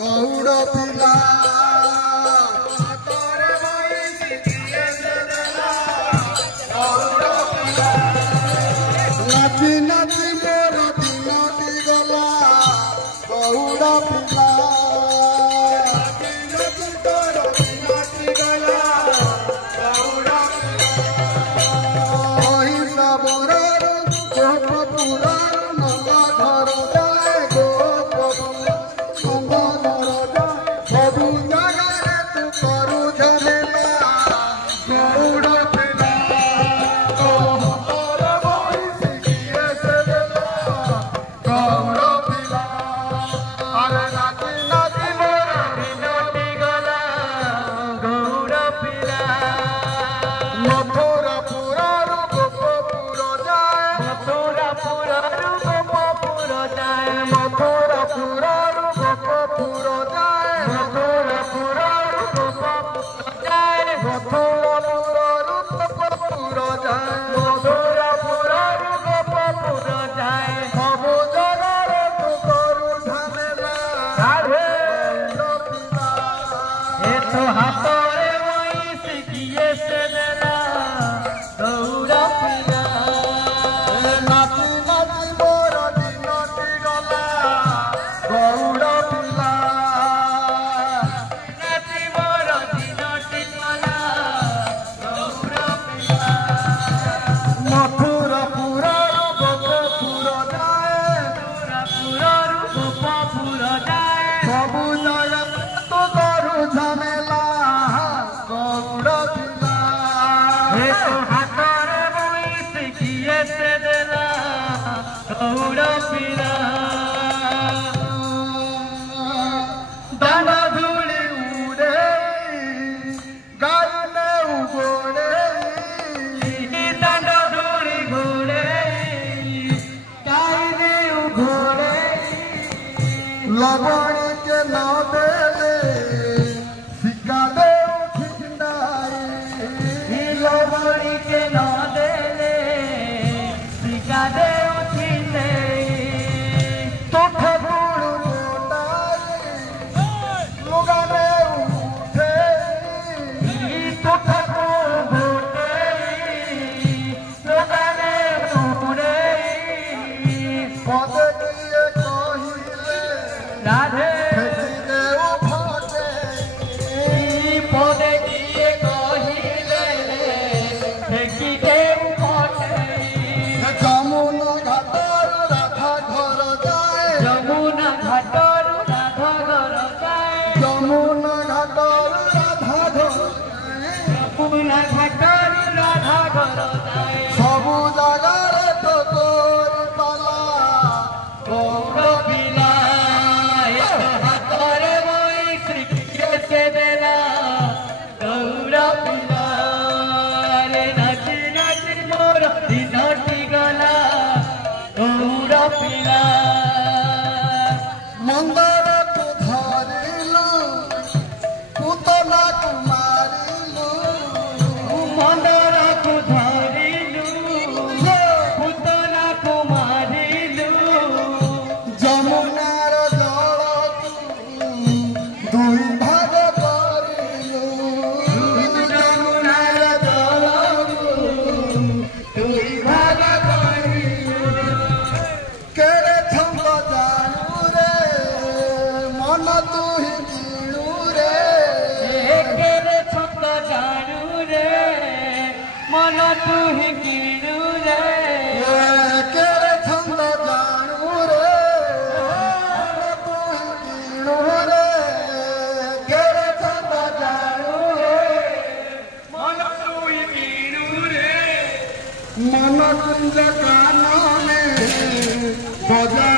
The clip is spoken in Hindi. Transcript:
गौड़ पिला नाची नाची मोर दिनटी गला गौड़ पिला लवण के ना दे सिक्का दे उठिंदाई लवण के ना दे सिक्का दे उठिंदाई तो ठगुड़ लोटाई लुगा रे उठे तो ठगुड़ लोटाई लुगा रे उठे पद किए राधे पदे किए कहिले जमुना घाटर राधा घर जाए जमुना घाटर राधा घर जाए जमुना घाटर राधा घर जमुना घाटर राधा घर जाए सबु जगार तो तोर पाला गौड़ पिला मंदार को धारिलु पुतना को मारिलु मंदार को धारिलु पुतना को मारिलु जमुनार जल दुई भाग करिलु जमुनार जल दुई भाग करिलु केरे छंद जानू रे मन तू ही कीणू रे केरे छंद जानू रे मन तू ही कीणू रे केरे छंद जानू रे मन तू ही कीणू रे केरे छंद जानू रे मन तू ही कीणू रे मन कुंज कान में बजा